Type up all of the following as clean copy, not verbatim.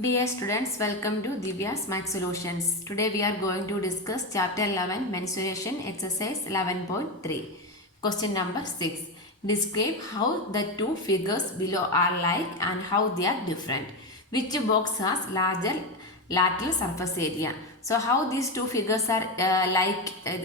Dear students, welcome to Divya's Math Solutions. Today we are going to discuss Chapter 11 Mensuration Exercise 11.3. Question number 6. Describe how the two figures below are like and how they are different. Which box has larger lateral surface area? So how these two figures are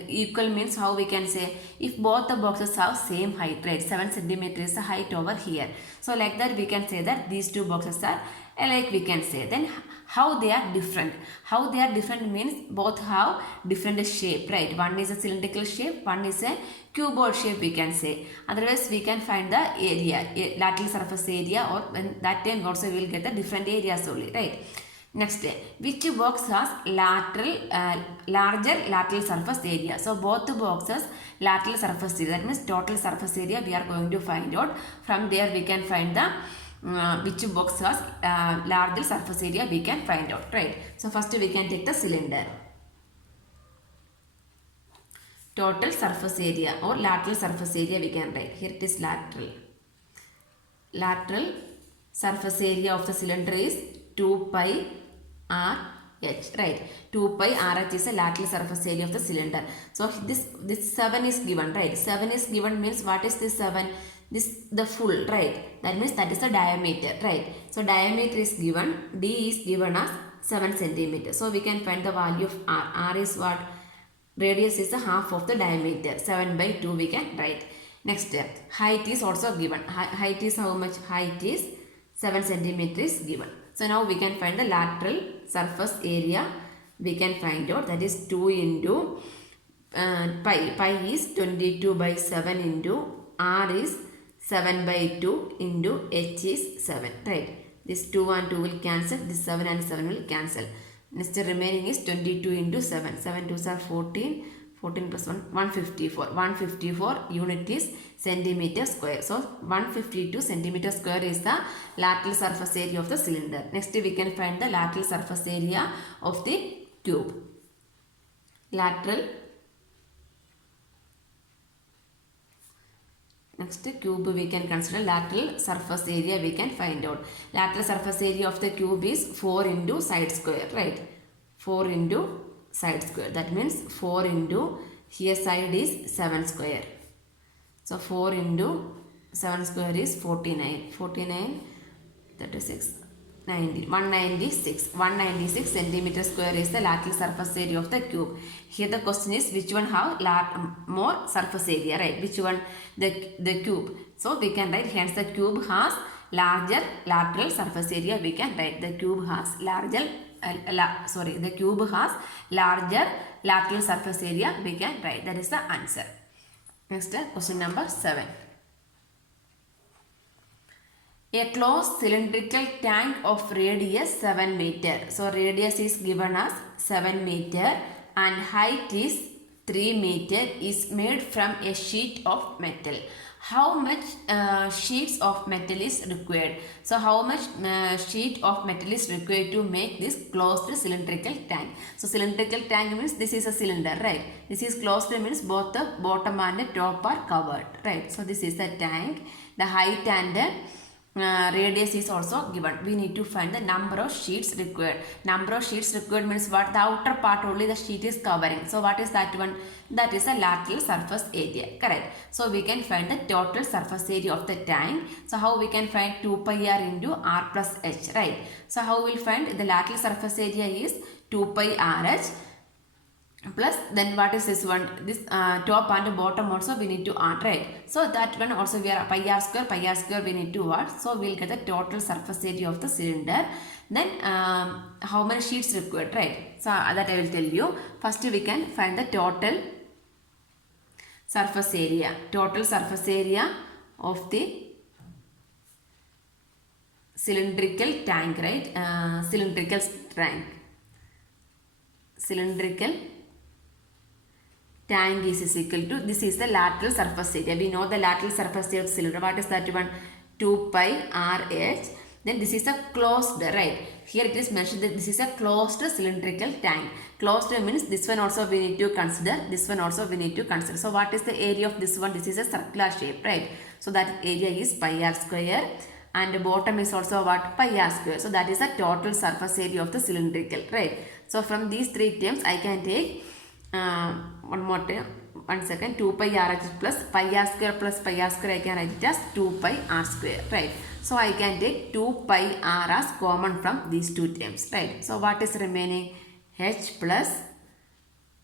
equal means how we can say if both the boxes have same height, right? 7 cm is the height over here. So like that we can say that these two boxes are like we can say. Then how they are different? How they are different means both have different shape, right? One is a cylindrical shape, one is a cuboid shape we can say. Otherwise we can find the area, lateral surface area, or when that time also we will get the different areas only, right? Next, which box has larger lateral surface area? So both the boxes lateral surface area, that means total surface area we are going to find out. From there we can find the which box has larger surface area we can find out, right? So first we can take the cylinder. Total surface area or lateral surface area we can write. Here it is lateral. Lateral surface area of the cylinder is 2 pi RH, right? 2 pi RH is the lateral surface area of the cylinder. So this 7 is given, right? 7 is given means what is this 7? This the full, right? That means that is the diameter, right? So diameter is given, D is given as 7 centimeter. So we can find the value of R. R is what? Radius is the half of the diameter. 7 by 2 we can write. Next step, height is also given. Height is how much? Height is 7 centimeter is given. So now we can find the lateral surface area. We can find out, that is 2 into pi. Pi is 22 by 7 into R is 7 by 2 into H is 7, right? This 2 and 2 will cancel. This 7 and 7 will cancel. Next remaining is 22 into 7. 7 2s are 14. 14 plus 1, 154. 154 unit is centimeter square. So 152 centimeter square is the lateral surface area of the cylinder. Next we can find the lateral surface area of the cube. Lateral. Next cube we can consider lateral surface area we can find out. Lateral surface area of the cube is 4 into side square, right? 4 into side square. That means 4 into here side is 7 square. So 4 into 7 square is 49. 49, 36, 90. 196. 196 centimeter square is the lateral surface area of the cube. Here the question is which one have more surface area, right? Which one? The cube. So we can write hence the cube has larger lateral surface area we can write. The cube has larger the cube has larger lateral surface area we can write. That is the answer. Next question number 7. A closed cylindrical tank of radius 7 meter. So radius is given as 7 meter and height is 3 meter is made from a sheet of metal. How much sheets of metal is required? So how much sheet of metal is required to make this closed cylindrical tank? So cylindrical tank means this is a cylinder, right? This is closed means both the bottom and the top are covered, right? So this is the tank. The height and the radius is also given. We need to find the number of sheets required. Number of sheets required means what? The outer part only the sheet is covering. So what is that one? That is the lateral surface area, correct? So we can find the total surface area of the tank. So how we can find 2 pi r into r plus h, right? So how we'll find the lateral surface area is 2 pi rh plus then what is this one? This top and bottom also we need to add, right? So that one also we are pi r square we need to add. So we'll get the total surface area of the cylinder. Then how many sheets required, right? So that I will tell you. First we can find the total surface area. Total surface area of the cylindrical tank, right? Cylindrical tank. Cylindrical tank is equal to, this is the lateral surface area. We know the lateral surface area of cylinder. What is that one? 2 pi RH. Then this is a closed, right? Here it is mentioned that this is a closed cylindrical tank. Closed means this one also we need to consider. This one also we need to consider. So what is the area of this one? This is a circular shape, right? So that area is pi r square. and bottom is also what? Pi r square. So that is the total surface area of the cylindrical, right? So from these three terms I can take one more term, 1 second, 2 pi rh plus pi r square I can write it as 2 pi r square, right? So I can take 2 pi r as common from these two terms, right? So what is remaining? H plus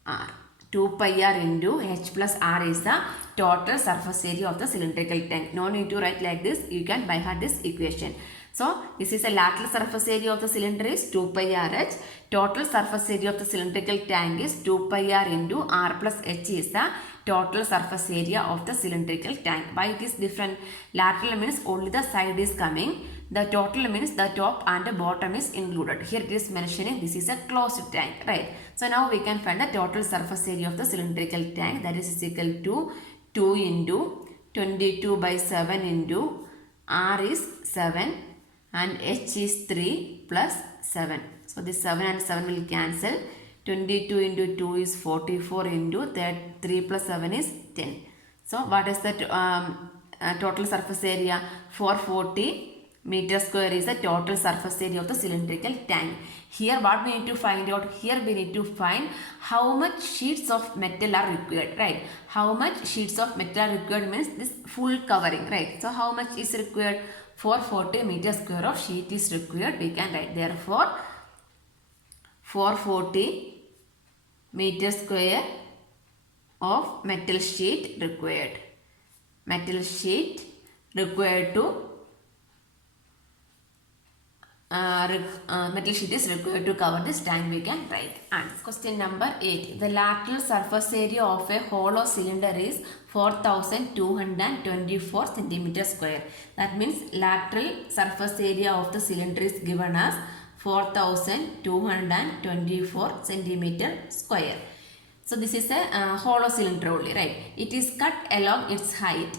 r. 2 pi r into h plus r is the total surface area of the cylindrical tank. No need to write like this. You can by heart this equation. So this is the lateral surface area of the cylinder is 2 pi r h. Total surface area of the cylindrical tank is 2 pi r into r plus h is the total surface area of the cylindrical tank. Why it is different? Lateral means only the side is coming. The total means the top and the bottom is included. Here it is mentioning this is a closed tank, right? So now we can find the total surface area of the cylindrical tank, that is equal to 2 into 22 by 7 into r is 7 and h is 3 plus 7. So this 7 and 7 will cancel. 22 into 2 is 44 into that 3 plus 7 is 10. So what is the total surface area? 440 meter square is the total surface area of the cylindrical tank. Here what we need to find out? Here we need to find how much sheets of metal are required, right? How much sheets of metal are required means this full covering, right? So how much is required? 440 meter square of sheet is required. We can write therefore 440 meter square of metal sheet required. Metal sheet required to metal sheet is required to cover this tank, we can write. And question number 8. The lateral surface area of a hollow cylinder is 4224 centimeter square. That means lateral surface area of the cylinder is given as 4224 centimeter square. So this is a hollow cylinder only, right? It is cut along its height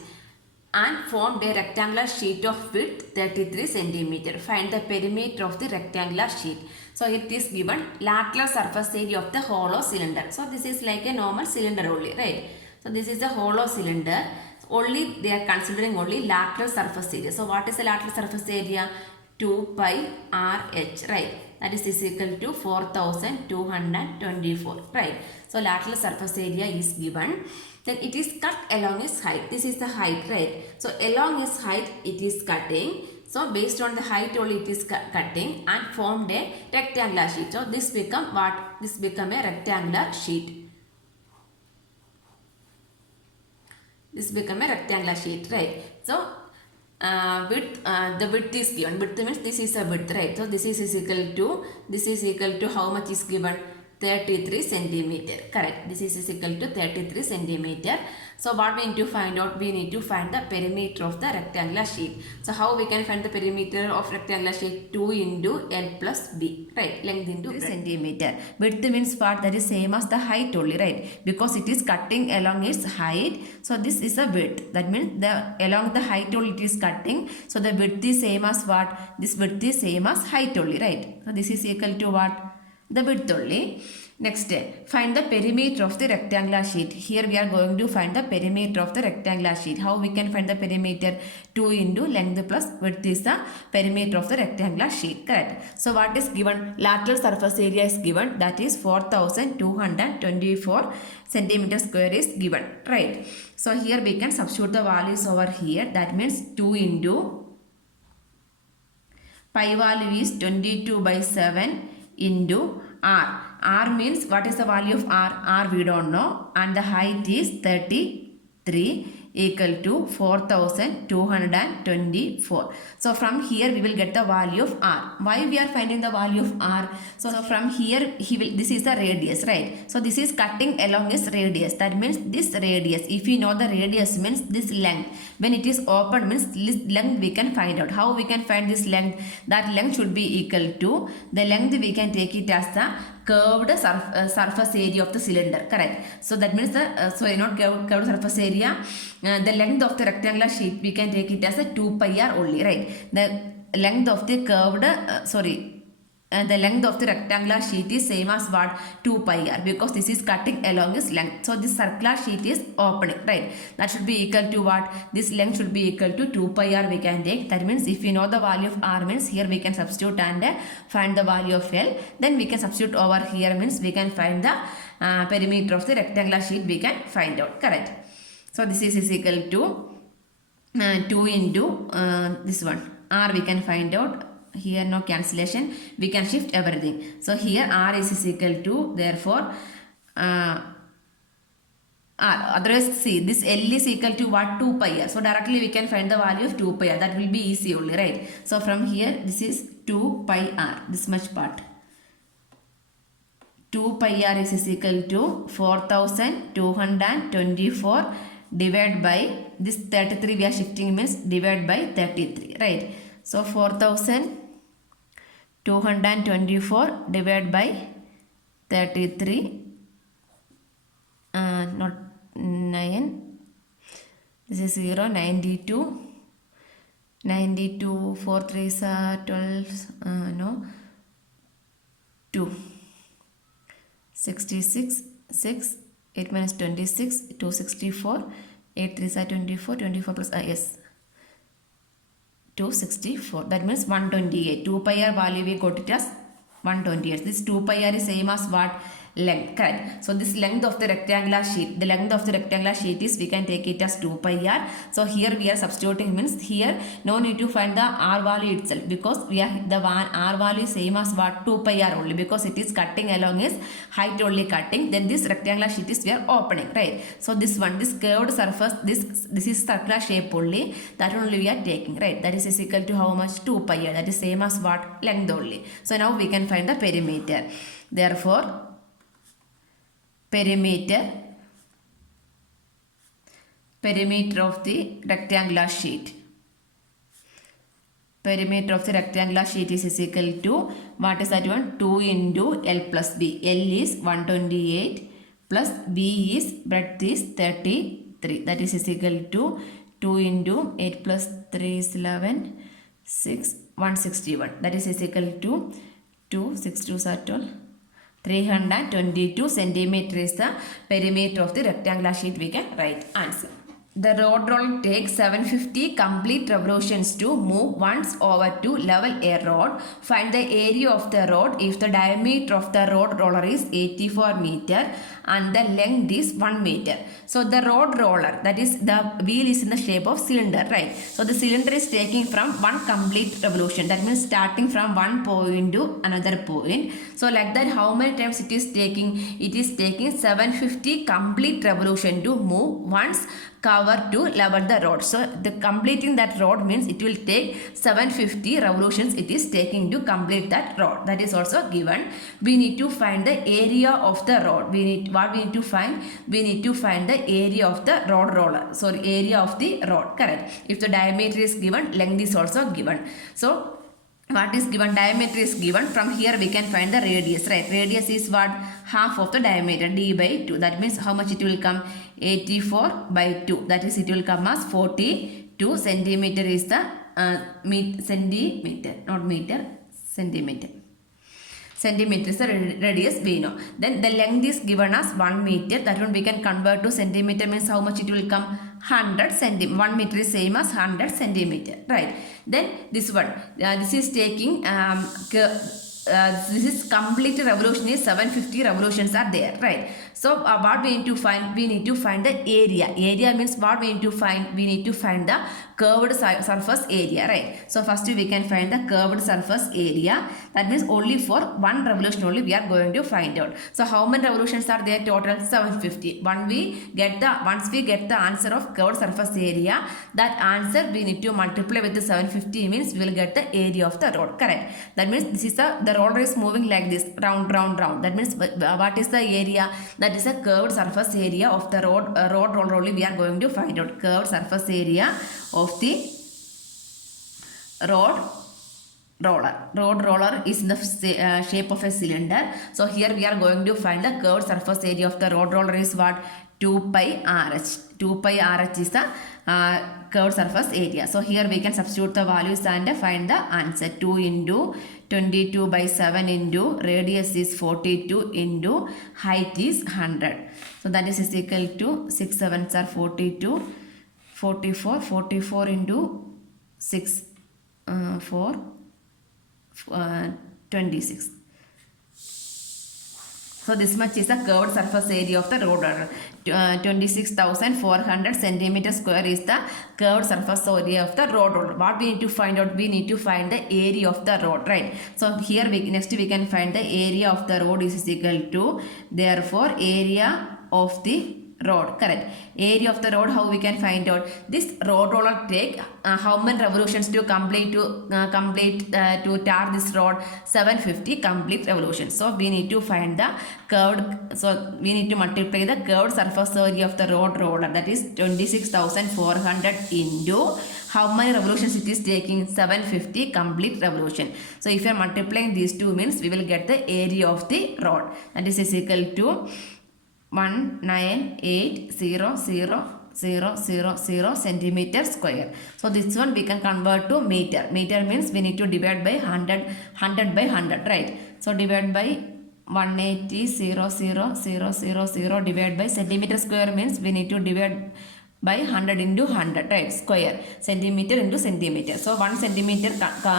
and formed a rectangular sheet of width 33 centimeter. Find the perimeter of the rectangular sheet. So it is given lateral surface area of the hollow cylinder. So this is like a normal cylinder only, right? So this is a hollow cylinder. Only they are considering only lateral surface area. So what is the lateral surface area? 2 pi r h, right? That is equal to 4224, right? So lateral surface area is given. Then it is cut along its height. This is the height, right? So along its height it is cutting. So based on the height only it is cutting and formed a rectangular sheet. So this become what? This become a rectangular sheet. This become a rectangular sheet, right? So width, the width is given. Width means this is a width, right? So this is equal to how much is given? 33 centimeter, correct? This is equal to 33 centimeter. So what we need to find out? We need to find the perimeter of the rectangular sheet. So how we can find the perimeter of rectangular sheet? 2 into L plus B, right? Length into centimeter. Width means what? That is same as the height only, right? Because it is cutting along its height. So this is a width. That means along the height only it is cutting. So the width is same as what? This width is same as height only, right? So this is equal to what? The width only. Next, find the perimeter of the rectangular sheet. Here we are going to find the perimeter of the rectangular sheet. How we can find the perimeter? 2 into length plus width is the perimeter of the rectangular sheet, correct? So what is given? Lateral surface area is given, that is 4224 centimeter square is given, right? So here we can substitute the values over here. That means 2 into pi value is 22 by 7 into r. R means what is the value of r? R we don't know, and the height is 33 equal to 4224. So from here we will get the value of r. Why we are finding the value of r? So from here this is the radius, right? So this is cutting along its radius. That means this radius. If we know the radius means this length. When it is open means this length we can find out. How we can find this length? That length should be equal to the length we can take it as the curved surface area of the cylinder, correct? So that means the not curved surface area, the length of the rectangular sheet we can take it as a 2 pi r only, right? The length of the curved the length of the rectangular sheet is same as what? 2 pi r, because this is cutting along its length. So this circular sheet is opening, right? That should be equal to what? This length should be equal to 2 pi r we can take. That means if we know the value of r means here we can substitute and find the value of L. Then we can substitute over here means we can find the perimeter of the rectangular sheet we can find out, correct? So this is equal to 2 into this one. R we can find out. Here no cancellation, we can shift everything. So here r is equal to, therefore r, otherwise see this L is equal to what? 2 pi r. So directly we can find the value of 2 pi r. That will be easy only, right? So from here this is 2 pi r, this much part. 2 pi r is equal to 4224 divided by this 33 we are shifting means divided by 33, right? So 4224 divided by 33, not 9, this is 0, 92, 4 3s are 12, no, 2, 66, 6, 8 minus 26, 264, 8 3s are 24, 24 plus, yes, 264. That means 128. 2 pi r value we got it as 128. This 2 pi r is same as what? Length, correct? So this length of the rectangular sheet, the length of the rectangular sheet is, we can take it as 2 pi r. So here we are substituting means here no need to find the r value itself, because we are the r value is same as what? 2 pi r only, because it is cutting along its height only cutting. Then this rectangular sheet is we are opening, right? So this one, this curved surface, this is circular shape only, that only we are taking, right? That is equal to how much? 2 pi r. That is same as what? Length only. So now we can find the perimeter. Therefore perimeter of the rectangular sheet. Perimeter of the rectangular sheet is equal to, what is that one? 2 into L plus B. L is 128 plus B is, breadth is 33. That is equal to 2 into 8 plus 3 is 11, 6, 161. That is equal to 2, 6 2s are 12. 322 centimeter is the perimeter of the rectangular sheet we can write. Answer. The rod roller takes 750 complete revolutions to move once over to level a rod. Find the area of the rod if the diameter of the rod roller is 84 meter and the length is 1 meter. So the rod roller, that is the wheel is in the shape of cylinder, right? So the cylinder is taking from one complete revolution. That means starting from one point to another point. So like that, how many times it is taking? It is taking 750 complete revolution to move once cover to level the rod. So the completing that rod means it will take 750 revolutions it is taking to complete that rod. That is also given. We need to find the area of the rod. We need to find the area of the rod roller. So area of the rod, correct? If the diameter is given, length is also given. So what is given? Diameter is given. From here we can find the radius, right? Radius is what? Half of the diameter, d by 2. That means how much it will come? 84 by 2. That is, it will come as 42 centimeter is the centimeter, not meter, centimeter. Centimeter is the radius we know. Then the length is given as 1 meter. That one we can convert to centimeter, means how much it will come? 100 centimeter. 1 meter is same as 100 centimeter, right? Then this one, this is taking this is complete revolution is 750 revolutions are there, right? So what we need to find? We need to find the area. Area means what we need to find? We need to find the curved surface area, right? So first we can find the curved surface area. That means only for one revolution only we are going to find out. So how many revolutions are there total? 750. Once we get the answer of curved surface area, that answer we need to multiply with the 750 means we will get the area of the rod, correct? That means this is the roller is moving like this, round. That means what is the area? That is a curved surface area of the rod roller only we are going to find out. Curved surface area of the rod roller. Rod roller is in the shape of a cylinder. So here we are going to find the curved surface area of the rod roller is what? 2 pi RH. 2 pi RH is the curved surface area. So here we can substitute the values and find the answer. 2 into 22 by 7 into radius is 42 into height is 100. So that is equal to 6 7s are 42, 44, 44 into 6, 4, 26. So this much is the curved surface area of the road. 26,400 centimeter square is the curved surface area of the road. What we need to find out? We need to find the area of the road, right? So here next we can find the area of the road is equal to, therefore area of the road, correct. Area of the road, how we can find out? This road roller take how many revolutions to complete to tar this road? 750 complete revolutions. So we need to find the curved, so we need to multiply the curved surface area of the road roller, that is 26,400 into how many revolutions it is taking? 750 complete revolution. So if you are multiplying these two means we will get the area of the road, that is equal to 1980000 centimeter square. So this one we can convert to meter. Meter means we need to divide by 100 by 100, right? So divide by 180,000 divided by centimeter square means we need to divide by 100 into 100, right? Square. Centimeter into centimeter. So 1 centimeter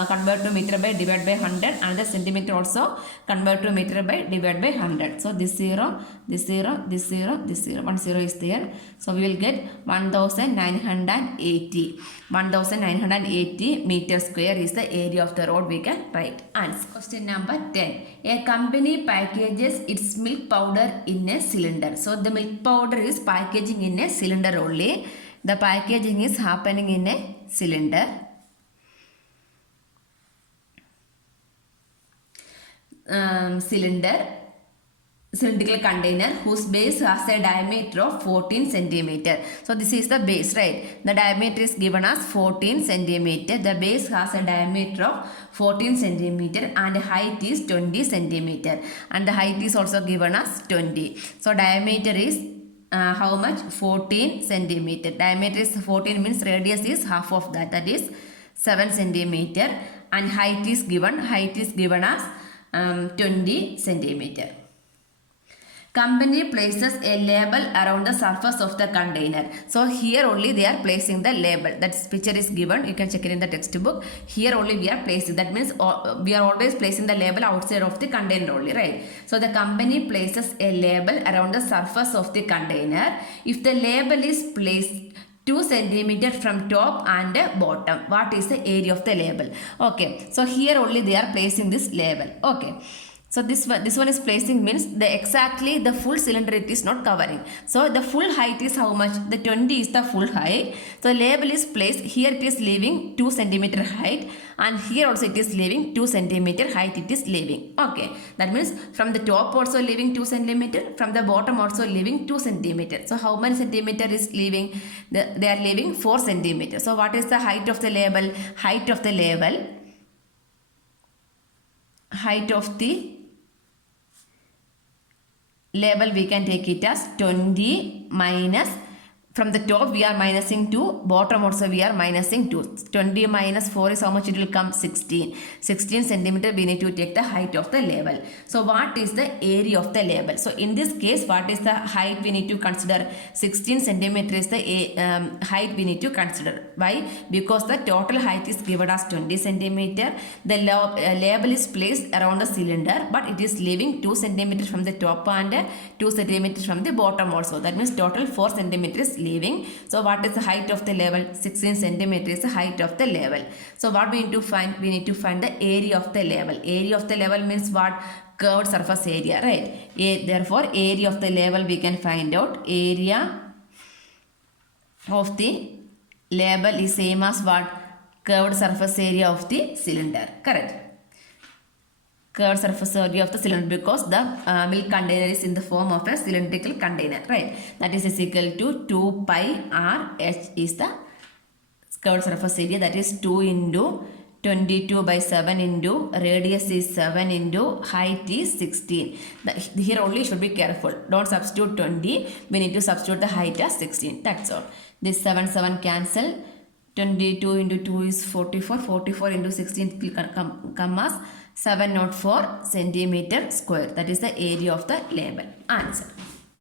convert to meter by divide by 100. Another centimeter also convert to meter by divide by 100. So this 0, this 0, this 0, this 0. 1 0 is there. So we will get 1980. 1980 meter square is the area of the road we can write. Answer. Question number 10. A company packages its milk powder in a cylinder. So the milk powder is packaging in a cylinder only. The packaging is happening in a cylinder. Cylindrical container whose base has a diameter of 14 centimeter. So this is the base, right? The diameter is given as 14 centimeter. The base has a diameter of 14 centimeter and height is 20 centimeter. And the height is also given as 20. So diameter is how much? 14 centimeter. Diameter is 14 means radius is half of that. That is 7 centimeter. And height is given as 20 centimeter. Company places a label around the surface of the container. So here only they are placing the label. That picture is given. You can check it in the textbook. Here only we are placing. That means we are always placing the label outside of the container only, right? So the company places a label around the surface of the container. If the label is placed 2 centimeter from top and bottom, what is the area of the label? Okay. So here only they are placing this label. Okay. So this one is placing means exactly the full cylinder it is not covering. So the full height is how much? The 20 is the full height. So label is placed. Here it is leaving 2 centimeter height and here also it is leaving 2 centimeter height it is leaving. Okay. That means from the top also leaving 2 centimeter. From the bottom also leaving 2 centimeter. So how many centimeter is leaving? They are leaving 4 centimeter. So what is the height of the label? Height of the label we can take it as 20 minus, from the top we are minusing 2, bottom also we are minusing 2. 20 minus 4 is how much it will come? 16. 16 centimeter we need to take the height of the label. So what is the area of the label? So in this case what is the height we need to consider? 16 centimeter is the height we need to consider. Why? Because the total height is given as 20 centimeter. The label is placed around the cylinder but it is leaving 2 centimeters from the top and 2 centimeters from the bottom also. That means total 4 centimeters leaving. So what is the height of the label? 16 centimeters is the height of the label. So what we need to find? We need to find the area of the label. Area of the label means what? Curved surface area, right? Therefore area of the label we can find out. Area of the label is same as what? Curved surface area of the cylinder, correct? Curved surface area of the cylinder because the milk container is in the form of a cylindrical container, right? That is equal to 2 pi r h is the curved surface area, that is 2 into 22 by 7 into radius is 7 into height is 16. Here only should be careful. Don't substitute 20. We need to substitute the height as 16. That's all. This 7 cancel. 22 into 2 is 44. 44 into 16 will come as 704 centimeter square. That is the area of the label. Answer.